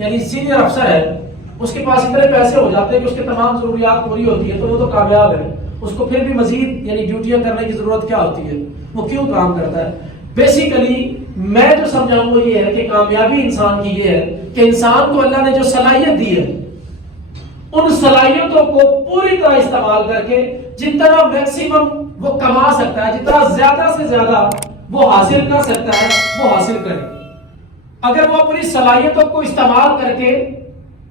یعنی سینئر افسر ہے، اس کے پاس اتنے پیسے ہو جاتے ہیں کہ اس کے تمام ضروریات پوری ہوتی ہے تو وہ تو کامیاب ہے، اس کو پھر بھی مزید یعنی ڈیوٹیاں کرنے کی ضرورت کیا ہوتی ہے، وہ کیوں کام کرتا ہے؟ بیسیکلی میں جو سمجھاؤں وہ یہ ہے کہ کامیابی انسان کی یہ ہے کہ انسان کو اللہ نے جو صلاحیت دی ہے ان صلاحیتوں کو پوری طرح استعمال کر کے جتنا میکسیمم وہ کما سکتا ہے، جتنا زیادہ سے زیادہ وہ حاصل کر سکتا ہے وہ حاصل کرے۔ اگر وہ اپنی صلاحیتوں کو استعمال کر کے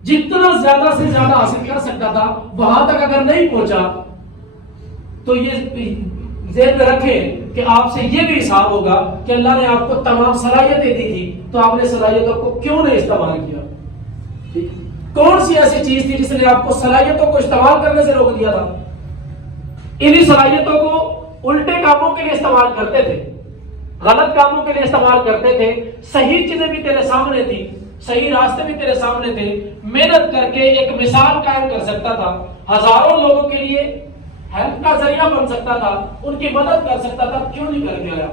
جتنا زیادہ سے زیادہ حاصل کر سکتا تھا وہاں تک اگر نہیں پہنچا تو یہ ذہن میں رکھیں کہ آپ سے یہ بھی حساب ہوگا کہ اللہ نے آپ کو تمام صلاحیتیں دی تھی تو آپ نے صلاحیتوں کو کیوں نہیں استعمال کیا؟ کون سی ایسی چیز تھی جس نے آپ کو صلاحیتوں کو استعمال کرنے سے روک دیا تھا؟ انہی صلاحیتوں کو الٹے کاموں کے لیے استعمال کرتے تھے، غلط کاموں کے لیے استعمال کرتے تھے۔ صحیح چیزیں بھی تیرے سامنے تھی، صحیح راستے بھی تیرے سامنے تھے، محنت کر کے ایک مثال قائم کر سکتا تھا، ہزاروں لوگوں کے لیے ہیلپ کا ذریعہ بن سکتا تھا، ان کی مدد کر سکتا تھا، کیوں نہیں کر کے آیا؟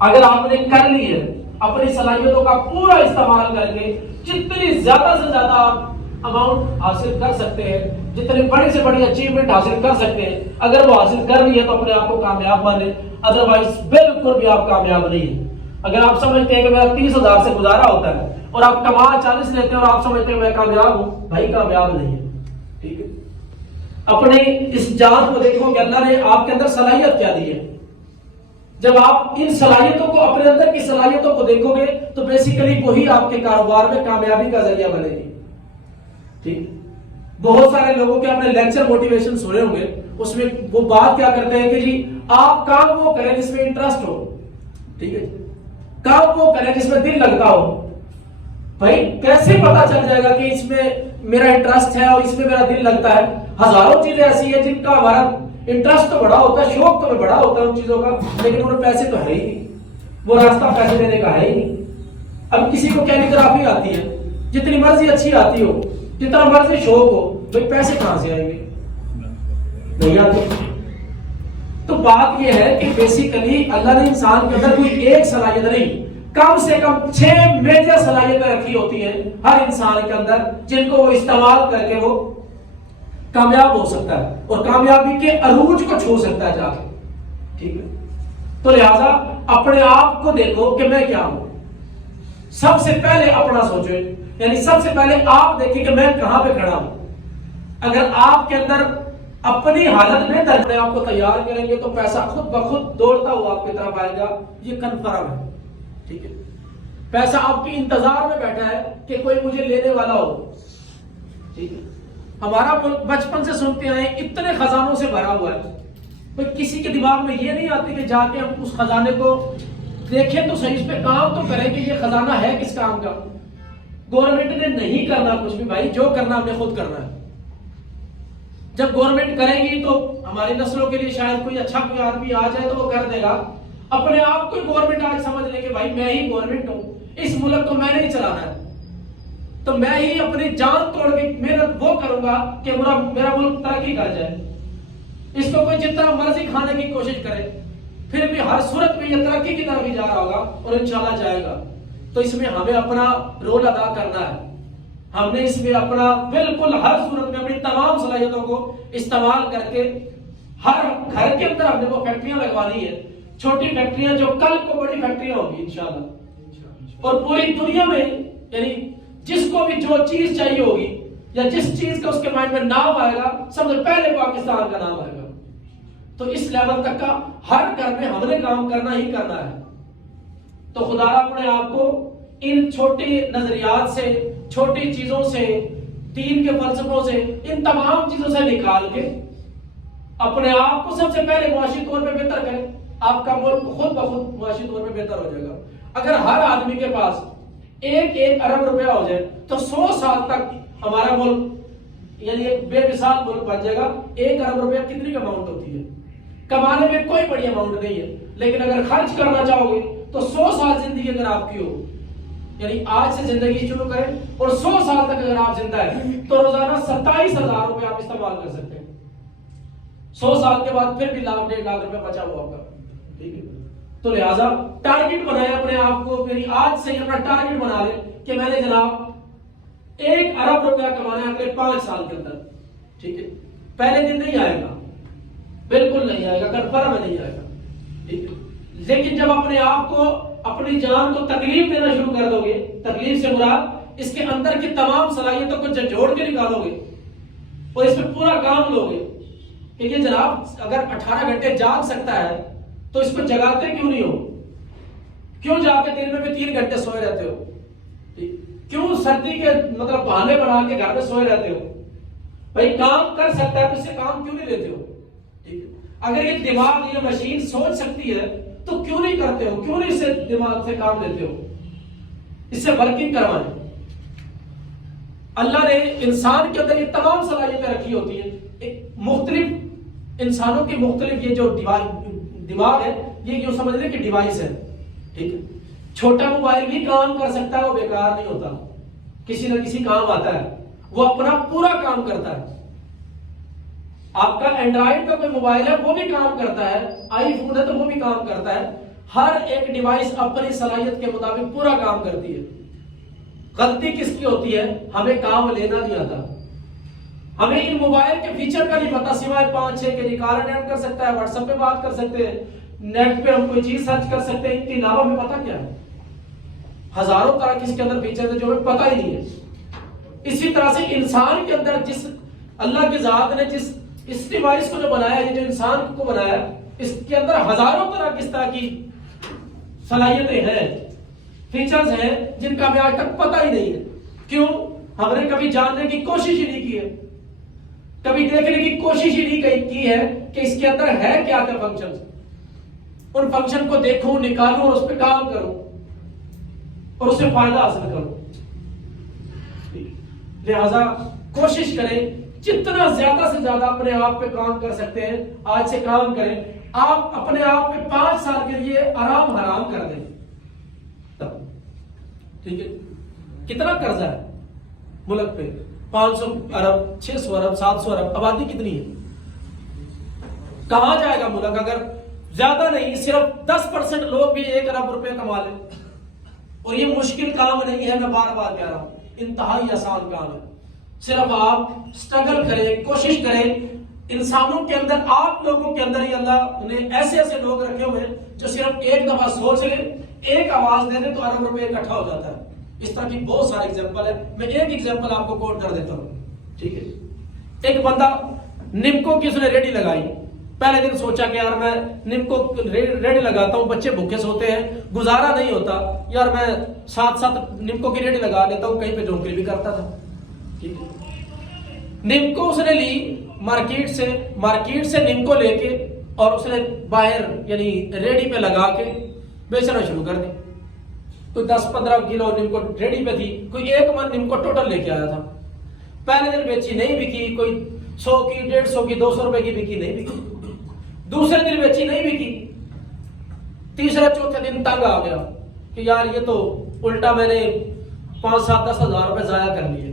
اگر آپ نے کر لی ہے اپنی صلاحیتوں کا پورا استعمال کر کے جتنی زیادہ سے زیادہ آپ اماؤنٹ حاصل کر سکتے ہیں، جتنی بڑی سے بڑی اچیومنٹ حاصل کر سکتے ہیں، اگر وہ حاصل کر لی ہے تو اپنے آپ کو کامیاب مانے، ادروائز بالکل بھی آپ کامیاب نہیں ہیں۔ اگر آپ سمجھتے ہیں کہ میرا 30,000 سے گزارا ہوتا ہے اور آپ کما 40 لیتے ہیں اور آپ سمجھتے ہیں میں کامیاب ہوں، بھائی کامیاب نہیں ہے۔ ٹھیک ہے، اپنے اس جان کو دیکھو کہ اللہ نے آپ کے اندر صلاحیت کیا دی ہے۔ جب آپ ان صلاحیتوں کو اپنے اندر کی صلاحیتوں کو دیکھو گے تو بیسیکلی وہی آپ کے کاروبار میں کامیابی کا ذریعہ بنے گی۔ ٹھیک، بہت سارے لوگوں کے آپ نے لیکچر موٹیویشن سنے ہوں گے، اس میں وہ بات کیا کرتے ہیں کہ جی آپ کام وہ کریں جس میں انٹرسٹ ہو۔ ٹھیک ہے، کام وہ کریں جس میں دل لگتا ہو۔ بھائی کیسے پتا چل جائے گا کہ اس میں میرا انٹرسٹ ہے اور اس میں میرا دل لگتا ہے؟ ہزاروں چیزیں ایسی ہیں جن کا ہمارا انٹرسٹ تو بڑا ہوتا ہے، شوق تو بڑا ہوتا ہے ان چیزوں کا، لیکن انہیں پیسے تو ہے ہی نہیں، وہ راستہ پیسے دینے کا ہے ہی نہیں۔ اب کسی کو کیلیگرافی آتی ہے، جتنی مرضی اچھی آتی ہو، جتنا مرضی شوق ہو، بھائی پیسے کہاں سے آئیں گے؟ نہیں آتے۔ تو بات یہ ہے کہ بیسیکلی اللہ نے انسان کے اندر کوئی ایک صلاحیت نہیں، کم سے کم 6 میجر صلاحیتیں رکھی ہوتی ہیں ہر انسان کے اندر، جن کو وہ استعمال کر کے وہ کامیاب ہو سکتا ہے اور کامیابی کے عروج کو چھو سکتا ہے جا کے۔ ٹھیک ہے، تو لہذا اپنے آپ کو دیکھو کہ میں کیا ہوں۔ سب سے پہلے اپنا سوچو، یعنی سب سے پہلے آپ دیکھیں کہ میں کہاں پہ کھڑا ہوں۔ اگر آپ کے اندر اپنی حالت میں اپنے آپ کو تیار کریں گے تو پیسہ خود بخود دوڑتا ہوا آپ کی طرف آئے گا، یہ کنفرم ہے۔ ٹھیک ہے، پیسہ آپ کی انتظار میں بیٹھا ہے کہ کوئی مجھے لینے والا ہو۔ ٹھیک ہے، ہمارا ملک بچپن سے سنتے آئے اتنے خزانوں سے بھرا ہوا ہے، کوئی کسی کے دماغ میں یہ نہیں آتی کہ جا کے ہم اس خزانے کو دیکھیں تو صحیح، اس پہ کام تو کریں کہ یہ خزانہ ہے کس کام کا۔ گورنمنٹ نے نہیں کرنا کچھ بھی بھائی، جو کرنا ہم نے خود کرنا ہے۔ جب گورنمنٹ کرے گی تو ہماری نسلوں کے لیے شاید کوئی اچھا کوئی آدمی آ جائے تو وہ کر دے گا۔ اپنے آپ کو گورنمنٹ آج سمجھ لے کہ بھائی میں ہی گورنمنٹ ہوں، اس ملک کو میں نے ہی چلانا ہے، تو میں ہی اپنی جان توڑ کے محنت وہ کروں گا کہ میرا ملک ترقی کر جائے۔ اس کو کوئی جتنا مرضی کھانے کی کوشش کرے، پھر بھی ہر صورت میں یہ ترقی کی طرف ہی جا رہا ہوگا اور انشاءاللہ جائے گا۔ تو اس میں ہمیں اپنا رول ادا کرنا ہے، ہم نے اس میں اپنا بالکل ہر صورت میں اپنی تمام صلاحیتوں کو استعمال کر کے ہر گھر کے اندر ہم نے وہ فیکٹریاں لگوانی ہے، چھوٹی فیکٹریاں جو کل کو بڑی فیکٹریاں ہوگی انشاءاللہ، اور پوری دنیا میں یعنی جس کو بھی جو چیز چاہیے ہوگی یا جس چیز کا اس کے مائنڈ میں نام آئے گا سب سے پہلے پاکستان کا نام آئے گا۔ تو اس لیول تک کا ہر گھر میں ہم نے کام کرنا ہی کرنا ہے۔ تو خدا اپنے آپ کو ان چھوٹی نظریات سے، چھوٹی چیزوں سے، دین کے فلسفوں سے، ان تمام چیزوں سے نکال کے اپنے آپ کو سب سے پہلے معاشی طور پہ بہتر کریں، آپ کا ملک خود بخود معاشی طور پہ بہتر ہو جائے گا۔ اگر ہر آدمی کے پاس 1 ارب روپیہ ہو جائے تو 100 سال تک ہمارا ملک یعنی ایک بے مثال ملک بن جائے گا۔ 1 ارب روپیہ کتنی اماؤنٹ ہوتی ہے؟ کمانے میں کوئی بڑی اماؤنٹ نہیں ہے، لیکن اگر خرچ کرنا چاہو گے تو 100 سال زندگی اگر آپ کی ہو، یعنی آج سے زندگی شروع کریں اور 100 سال تک اگر آپ زندہ ہیں تو روزانہ 27,000 روپے آپ استعمال کر سکتے ہیں۔ 100 سال کے بعد پھر بھی 1,00,000-1.5 روپے بچا ہوا ہوگا۔ ٹھیک ہے، تو لہٰذا ٹارگٹ بنائے اپنے آپ کو، یعنی آج سے ہی اپنا ٹارگٹ بنا لیں کہ میں نے جناب 1 ارب روپیہ کمانا ہے اگلے 5 سال کے اندر، ٹھیک ہے، پہلے دن نہیں آئے گا، بالکل نہیں آئے گا، کنفرم میں نہیں آئے گا، ٹھیک ہے، لیکن جب اپنے آپ کو، اپنی جان کو تکلیف دینا شروع کر دو گے، تکلیف سے مراد اس کے اندر کی تمام صلاحیتوں کو جھنجھوڑ کے نکالو گے اور اس پہ پورا کام لو گے کہ یہ جناب اگر 18 گھنٹے جاگ سکتا ہے تو اس کو جگاتے کیوں نہیں ہو؟ کیوں جا کے دن میں بھی 3 گھنٹے سوئے رہتے ہو؟ کیوں سردی کے مطلب بہانے بنا کے گھر میں سوئے رہتے ہو؟ بھائی کام کر سکتا ہے تو اس سے کام کیوں نہیں لیتے ہو؟ ٹھیک ہے، اگر یہ دماغ، یہ مشین سوچ سکتی ہے تو کیوں نہیں کرتے ہو؟ کیوں نہیں اس سے دماغ سے کام لیتے ہو؟ اس سے ورکنگ کروائیں۔ اللہ نے انسان کے اندر یہ تمام صلاحیتیں رکھی ہوتی ہیں، ایک مختلف انسانوں کی مختلف یہ جو دماغ ہے، یہ یوں سمجھ لیں کہ ڈیوائس ہے، ٹھیک ہے، چھوٹا موبائل بھی کام کر سکتا ہے، وہ بیکار نہیں ہوتا، کسی نہ کسی کام آتا ہے، وہ اپنا پورا کام کرتا ہے۔ آپ کا اینڈرائڈ کا کوئی موبائل ہے وہ بھی کام کرتا ہے، آئی فون ہے تو وہ بھی کام کرتا ہے، ہر ایک ڈیوائس اپنی صلاحیت کے مطابق پورا کام کرتی ہے۔ غلطی کس کی ہوتی ہے؟ ہمیں کام لینا نہیں آتا، ہمیں ان موبائل کے فیچر کا نہیں پتا، سوائے 5-6 کے نکال اٹینڈ کر سکتا ہے، واٹس ایپ پہ بات کر سکتے ہیں، نیٹ پہ ہم کوئی چیز سرچ کر سکتے ہیں، ان کے علاوہ ہمیں پتا کیا ہے؟ ہزاروں طرح کس کے اندر فیچر ہے جو ہمیں پتا ہی نہیں ہے۔ اسی طرح سے انسان کے اندر جس اللہ کی ذات نے جس اس ڈیوائس کو جو بنایا ہے، جو انسان کو بنایا، اس کے اندر ہزاروں طرح کس طرح کی صلاحیتیں ہیں، فیچرز ہیں جن کا ہمیں آج تک پتہ ہی نہیں ہے۔ کیوں؟ ہم نے کبھی جاننے کی کوشش ہی نہیں کی ہے، کبھی دیکھنے کی کوشش ہی نہیں کی ہے کہ اس کے اندر ہے کیا کیا فنکشن، ان فنکشن کو دیکھوں، نکالوں اور اس پہ کام کروں اور اس سے فائدہ حاصل کروں۔ لہذا کوشش کریں جتنا زیادہ سے زیادہ اپنے آپ پہ کام کر سکتے ہیں آج سے کام کریں۔ آپ اپنے آپ پہ 5 سال کے لیے آرام حرام کر دیں، ٹھیک ہے؟ کتنا قرضہ ہے ملک پہ؟ 500 ارب، 600 ارب، 700 ارب، آبادی کتنی ہے؟ کہاں جائے گا ملک اگر زیادہ نہیں صرف 10% لوگ بھی 1 ارب روپے کما لیں؟ اور یہ مشکل کام نہیں ہے، میں بار بار کہہ رہا ہوں، انتہائی آسان کام ہے۔ صرف آپ سٹرگل کریں، کوشش کریں۔ انسانوں کے اندر، آپ لوگوں کے اندر ہی اللہ نے ایسے ایسے لوگ رکھے ہوئے ہیں جو صرف ایک دفعہ سوچ لیں، ایک آواز دے دیں تو ارب روپے اکٹھا ہو جاتا ہے۔ اس طرح کی بہت سارے ایگزامپل ہے، میں ایک ایگزامپل آپ کو کوٹ کر دیتا ہوں، ٹھیک ہے؟ ایک بندہ نمکو کی اس نے ریڈی لگائی، پہلے دن سوچا کہ یار میں نمکو ریڈی لگاتا ہوں، بچے بھوکے سوتے ہیں، گزارا نہیں ہوتا، یار میں ساتھ ساتھ نمکو کی ریڈی لگا لیتا ہوں، کہیں پہ نوکری بھی کرتا تھا، ٹھیک ہے؟ نمکو اس نے لی مارکیٹ سے نمکو لے کے اور اس نے باہر یعنی ریڈی پہ لگا کے بیچنا شروع کر دی۔ کوئی 10-15 کلو نمکو ریڈی پہ تھی، کوئی 1 من نمکو ٹوٹل لے کے آیا تھا۔ پہلے دن بیچی، نہیں بکی، کوئی 100 کی، 150 کی، 200 روپے کی بکی، نہیں بکی۔ دوسرے دن بیچی، نہیں بکی۔ تیسرے چوتھے دن تنگ آ گیا کہ یار یہ تو الٹا میں نے 5-7-10 ہزار روپے ضائع کر لیے۔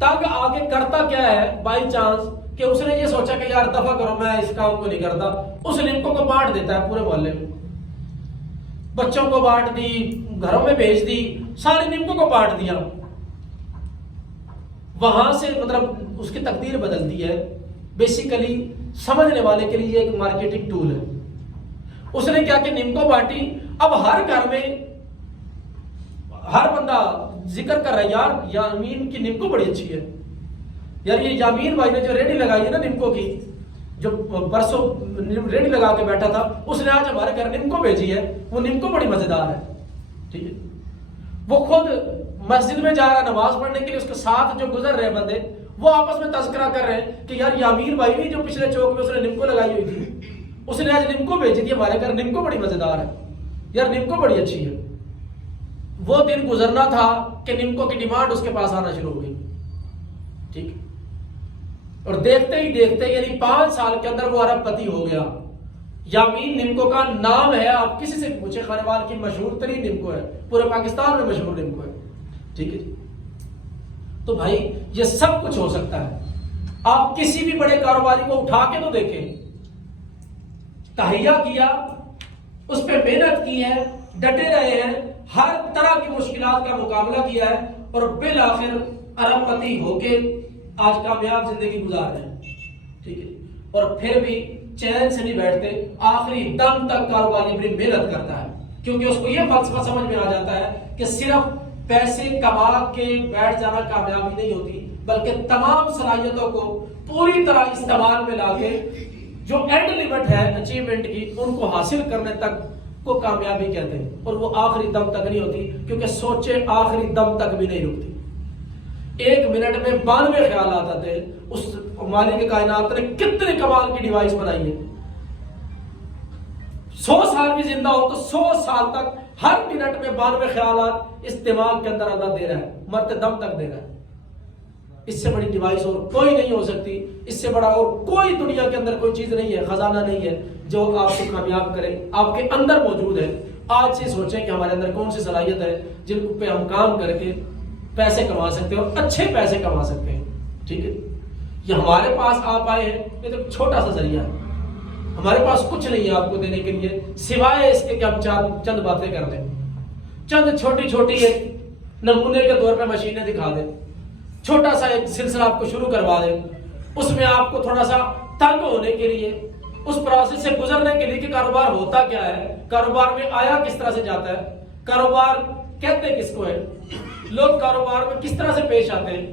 تنگ آگے کرتا کیا ہے بائی چانس کہ اس نے یہ سوچا کہ یار دفع کرو، میں اس کام کو نہیں کرتا، اس نمکو کو بانٹ دیتا ہے پورے محلے میں، بچوں کو بانٹ دی، گھروں میں بھیج دی، سارے نمکو کو بانٹ دیا۔ وہاں سے مطلب اس کی تقدیر بدل دی ہے۔ بیسیکلی سمجھنے والے کے لیے ایک مارکیٹنگ ٹول ہے۔ اس نے کیا کہ نمکو بانٹی، اب ہر گھر میں ہر بندہ ذکر کر رہا ہے یار یامین کی نمکو بڑی اچھی ہے، یار یہ یامین بھائی نے جو ریڈی لگائی ہے نا نمکو کی، جو برسوں ریڈی لگا کے بیٹھا تھا، اس نے آج ہمارے گھر نمکو بھیجی ہے، وہ نمکو بڑی مزیدار ہے، ٹھیک ہے؟ وہ خود مسجد میں جا رہا ہے نماز پڑھنے کے لیے، اس کے ساتھ جو گزر رہے بندے وہ آپس میں تذکرہ کر رہے ہیں کہ یار یامین بھائی بھی جو پچھلے چوک میں اس نے نمکو لگائی ہوئی تھی، اس نے آج نمکو بھیجی تھی ہمارے گھر، نمکو بڑی مزیدار ہے، یار نمکو بڑی اچھی ہے۔ وہ دن گزرنا تھا کہ نمکو کی ڈیمانڈ اس کے پاس آنا شروع ہو گئی، ٹھیک ہے؟ اور دیکھتے ہی دیکھتے یعنی 5 سال کے اندر وہ ارب پتی ہو گیا۔ یامین نمکو کا نام ہے، آپ کسی سے پوچھے، خانوال کی مشہور ترین نمکو ہے، پورے پاکستان میں مشہور نمکو ہے، ٹھیک ہے؟ تو بھائی یہ سب کچھ ہو سکتا ہے۔ آپ کسی بھی بڑے کاروباری کو اٹھا کے تو دیکھیں، تہیا کیا، اس پہ محنت کی ہے، ڈٹے رہے ہیں، ہر طرح کی مشکلات کا مقابلہ کیا ہے اور بالآخر ارب پتی ہو کے آج کامیاب زندگی گزار رہے ہیں. ٹھیک ہے, اور پھر بھی چین سے نہیں بیٹھتے, آخری دم تک کاروبار میں بڑی محنت کرتا ہے, کیونکہ اس کو یہ فلسفہ سمجھ میں آ جاتا ہے کہ صرف پیسے کما کے بیٹھ جانا کامیابی نہیں ہوتی, بلکہ تمام صلاحیتوں کو پوری طرح استعمال میں لا کے جو اینڈ لمٹ ہے اچیومنٹ کی ان کو حاصل کرنے تک کو کامیابی کہتے ہیں. اور وہ آخری دم تک نہیں ہوتی, کیونکہ سوچے آخری دم تک بھی نہیں رکتی. 1 منٹ میں 92 خیالات آتے ہیں. اس مالک کائنات نے کتنے کمال کی ڈیوائس بنائی ہے. 100 سال بھی زندہ ہو تو 100 سال تک ہر منٹ میں 92 خیالات اس دماغ کے اندر اللہ دے رہا ہے, مرتے دم تک دے رہا ہے. اس سے بڑی ڈیوائس اور کوئی نہیں ہو سکتی, اس سے بڑا اور کوئی دنیا کے اندر کوئی چیز نہیں ہے, خزانہ نہیں ہے جو آپ کو کامیاب کرے, آپ کے اندر موجود ہے. آج سے سوچیں کہ ہمارے اندر کون سی صلاحیت ہے جن پہ ہم کام کر کے پیسے کما سکتے ہیں اور اچھے پیسے کما سکتے ہیں. ٹھیک ہے, یہ ہمارے پاس آپ آئے ہیں, یہ تو چھوٹا سا ذریعہ ہے. ہمارے پاس کچھ نہیں ہے آپ کو دینے کے لیے سوائے اس کے کہ ہم چند باتیں کر دیں, چند چھوٹی چھوٹی ایک نمونے کے طور پہ مشینیں دکھا دیں, چھوٹا سا ایک سلسلہ آپ کو شروع کروا دیں, اس میں آپ کو تھوڑا سا تنگ ہونے کے لیے, اس پروسیس سے گزرنے کے لیے کہ کاروبار ہوتا کیا ہے, کاروبار میں آیا کس طرح سے جاتا ہے, کاروبار کہتے کس کو ہے, لوگ کاروبار میں کس طرح سے پیش آتے ہیں,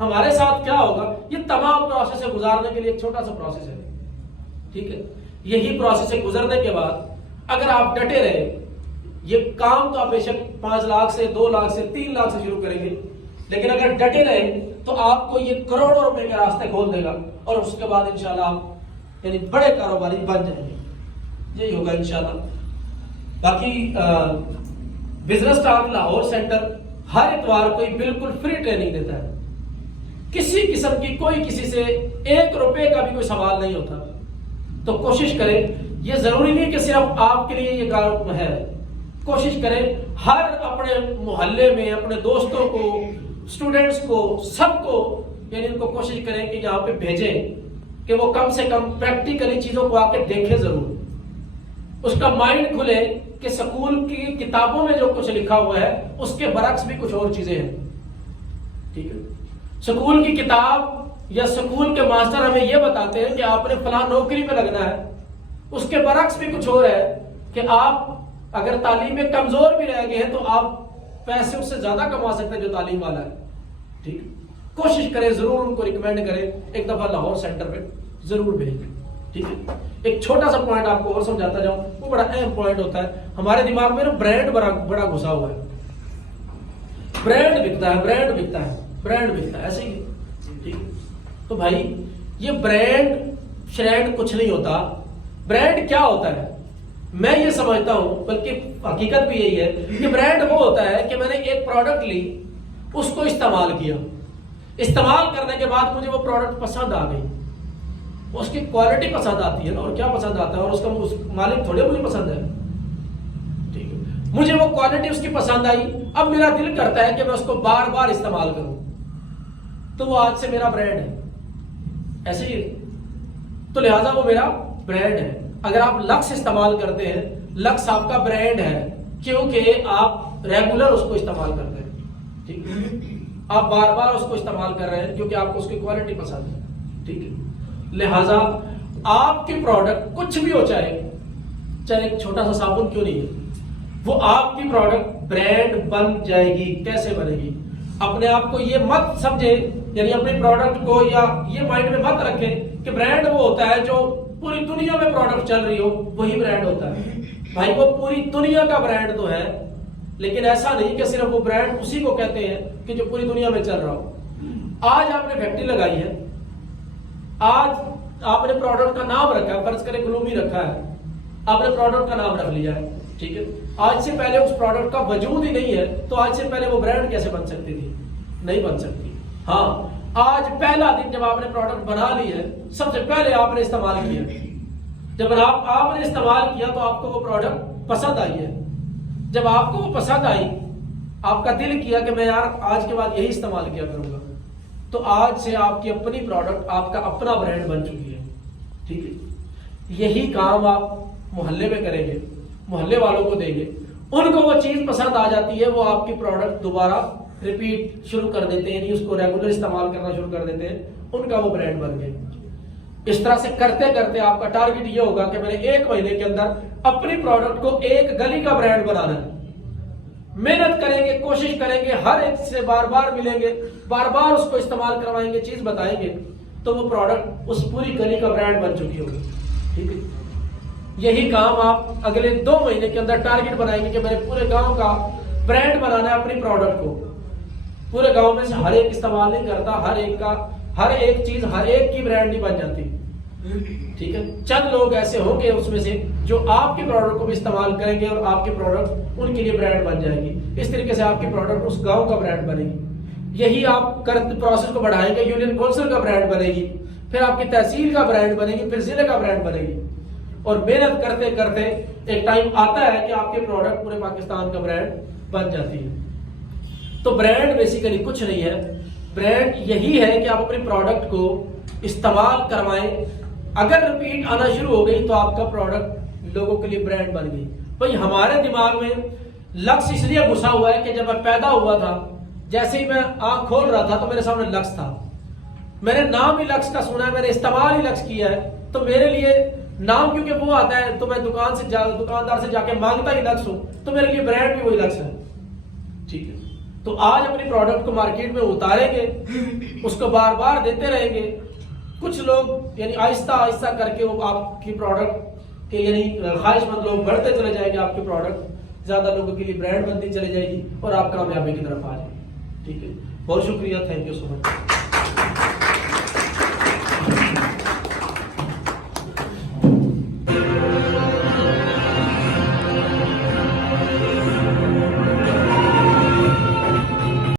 ہمارے ساتھ کیا ہوگا, یہ تمام پروسیس سے گزارنے کے لیے ایک چھوٹا سا پروسیس ہے. ٹھیک ہے, یہی پروسیس سے گزرنے کے بعد اگر آپ ڈٹے رہے, یہ کام تو آپ بے شک 5 لاکھ سے 2 لاکھ سے 3 لاکھ سے شروع کریں گے, لیکن اگر ڈٹے رہے تو آپ کو یہ کروڑوں روپے کے راستے کھول دے گا, اور اس کے بعد انشاءاللہ آپ یعنی بڑے کاروباری بن جائیں گے. یہی ہوگا انشاءاللہ. باقی بزنس ٹاک لاہور سینٹر ہر اتوار کو بالکل فری ٹریننگ دیتا ہے. کسی قسم کی کوئی کسی سے 1 روپے کا بھی کوئی سوال نہیں ہوتا. تو کوشش کریں, یہ ضروری نہیں کہ صرف آپ کے لیے یہ کام ہے, کوشش کریں ہر اپنے محلے میں اپنے دوستوں کو, اسٹوڈنٹس کو, سب کو یعنی ان کو کوشش کریں کہ یہاں پہ بھیجیں کہ وہ کم سے کم پریکٹیکلی چیزوں کو آ کے دیکھیں ضرور. اس کا مائنڈ کھلے کہ سکول کی کتابوں میں جو کچھ لکھا ہوا ہے اس کے برعکس بھی کچھ اور چیزیں ہیں. ٹھیک ہے, سکول کی کتاب یا سکول کے ماسٹر ہمیں یہ بتاتے ہیں کہ آپ نے فلاں نوکری میں لگنا ہے, اس کے برعکس بھی کچھ اور ہے کہ آپ اگر تعلیم میں کمزور بھی رہ گئے ہیں تو آپ پیسے اس سے زیادہ کما سکتے ہیں جو تعلیم والا ہے. ٹھیک, کوشش کریں ضرور, ان کو ریکمینڈ کریں, ایک دفعہ لاہور سینٹر پہ ضرور بھیجیں. ٹھیک ہے, ایک چھوٹا سا پوائنٹ آپ کو اور سمجھاتا جاؤں, وہ بڑا اہم پوائنٹ ہوتا ہے. ہمارے دماغ میں نا برانڈ بڑا گھسا ہوا ہے, برانڈ بکتا ہے, برانڈ بکتا ہے, برانڈ بکتا ہے, ایسے ہی. ٹھیک, تو بھائی یہ برانڈ شرینڈ کچھ نہیں ہوتا. برانڈ کیا ہوتا ہے میں یہ سمجھتا ہوں, بلکہ حقیقت بھی یہی ہے کہ برانڈ وہ ہوتا ہے کہ میں نے ایک پروڈکٹ لی, اس کو استعمال کیا, استعمال کرنے کے بعد مجھے وہ پروڈکٹ پسند آ گئی, اس کی کوالٹی پسند آتی ہے نا, اور کیا پسند آتا ہے, اور اس کا مالک تھوڑے مجھے پسند ہے. ٹھیک ہے, مجھے وہ کوالٹی اس کی پسند آئی, اب میرا دل کرتا ہے کہ میں اس کو بار بار استعمال کروں, تو وہ آج سے میرا برانڈ ہے. ایسے ہی تو لہٰذا وہ میرا برانڈ ہے. اگر آپ لکس استعمال کرتے ہیں, لکس آپ کا برانڈ ہے, کیونکہ آپ ریگولر اس کو استعمال کرتے ہیں. ٹھیک ہے, آپ بار بار اس کو استعمال کر رہے ہیں کیونکہ آپ کو اس کی کوالٹی پسند ہے. ٹھیک ہے, لہٰذا آپ کی پروڈکٹ کچھ بھی ہو, چاہے ایک چھوٹا سا صابن کیوں نہیں ہے, وہ آپ کی پروڈکٹ برانڈ بن جائے گی. کیسے بنے گی؟ اپنے آپ کو یہ مت سمجھے, یعنی اپنے پروڈکٹ کو یا یہ مائنڈ میں مت رکھیں کہ برانڈ وہ ہوتا ہے جو پوری دنیا میں پروڈکٹ چل رہی ہو وہی برانڈ ہوتا ہے. بھائی وہ پوری دنیا کا برانڈ تو ہے, لیکن ایسا نہیں کہ صرف وہ برانڈ اسی کو کہتے ہیں کہ جو پوری دنیا میں چل رہا ہو. آج آپ نے فیکٹری لگائی ہے, آج آپ نے پروڈکٹ کا نام رکھا ہے, فرض کریں گلومی رکھا ہے, آپ نے پروڈکٹ کا نام رکھ لیا ہے. ٹھیک ہے, آج سے پہلے اس پروڈکٹ کا وجود ہی نہیں ہے, تو آج سے پہلے وہ برانڈ کیسے بن سکتی تھی؟ نہیں بن سکتی. ہاں, آج پہلا دن جب آپ نے پروڈکٹ بنا لی ہے, سب سے پہلے آپ نے استعمال کیا, جب آپ نے استعمال کیا تو آپ کو وہ پروڈکٹ پسند آئی ہے. جب آپ کو وہ پسند آئی, آپ کا دل کیا کہ میں یار آج کے بعد یہی استعمال کیا کروں گا, تو آج سے آپ کی اپنی پروڈکٹ آپ کا اپنا برانڈ بن چکی ہے. ٹھیک ہے, یہی کام آپ محلے میں کریں گے, محلے والوں کو دیں گے, ان کو وہ چیز پسند آ جاتی ہے, وہ آپ کی پروڈکٹ دوبارہ ریپیٹ شروع کر دیتے ہیں, یعنی اس کو ریگولر استعمال کرنا شروع کر دیتے ہیں, ان کا وہ برانڈ بن گیا. اس طرح سے کرتے کرتے آپ کا ٹارگٹ یہ ہوگا کہ میں نے 1 مہینے کے اندر اپنی پروڈکٹ کو ایک گلی کا برانڈ بنانا ہے. محنت کریں گے, کوشش کریں گے, ہر ایک سے بار بار ملیں گے, بار بار اس کو استعمال کروائیں گے, چیز بتائیں گے, تو وہ پروڈکٹ اس پوری گلی کا برانڈ بن چکی ہوگی. ٹھیک ہے, یہی کام آپ اگلے 2 مہینے کے اندر ٹارگٹ بنائیں گے کہ میں نے پورے گاؤں کا برانڈ بنانا ہے اپنی پروڈکٹ کو. پورے گاؤں میں سے ہر ایک استعمال نہیں کرتا, ہر ایک چیز ہر ایک کی برانڈ نہیں بن جاتی. ٹھیک ہے, چند لوگ ایسے ہوں گے اس میں سے جو آپ کی پروڈکٹ کو بھی استعمال کریں گے اور آپ کی پروڈکٹ ان کے لیے برانڈ بن جائے گی. اس طریقے سے آپ کی پروڈکٹ اس گاؤں کا برانڈ بنے گی. یہی آپ پروسیس کو بڑھائیں گے, یونین کونسل کا برانڈ بنے گی, پھر آپ کی تحصیل کا برانڈ بنے گی, پھر ضلع کا برانڈ بنے گی. اور محنت کرتے کرتے ایک ٹائم آتا ہے کہ آپ کی پروڈکٹ پورے پاکستان کا برانڈ بن جاتی ہے. تو برانڈ بیسیکلی کچھ نہیں ہے, برانڈ یہی ہے کہ آپ اپنی پروڈکٹ کو استعمال کروائیں. اگر ریپیٹ آنا شروع ہو گئی تو آپ کا پروڈکٹ لوگوں کے لیے برانڈ بن گئی. بھائی ہمارے دماغ میں لکس اس لیے گھسا ہوا ہے کہ جب میں پیدا ہوا تھا, جیسے ہی میں آنکھ کھول رہا تھا تو میرے سامنے لکس تھا. میں نے نام ہی لکس کا سنا ہے, میں نے استعمال ہی لکس کیا ہے, تو میرے لیے نام کیونکہ وہ آتا ہے تو میں دکاندار سے جا کے مانگتا ہی لکس ہوں, تو میرے لیے برانڈ بھی وہی لکس ہے. ٹھیک ہے, تو آج اپنی پروڈکٹ کو مارکیٹ میں اتاریں گے, اس کو بار بار دیتے رہیں گے. کچھ لوگ یعنی آہستہ آہستہ کر کے وہ آپ کی پروڈکٹ کے یعنی خواہش مند لوگ بڑھتے چلے جائیں گے, آپ کی پروڈکٹ زیادہ لوگوں کے لیے برانڈ بنتی چلے جائے گی اور آپ کامیابی کی طرف آ جائیں گے. ٹھیک ہے, بہت شکریہ, تھینک یو سو مچ.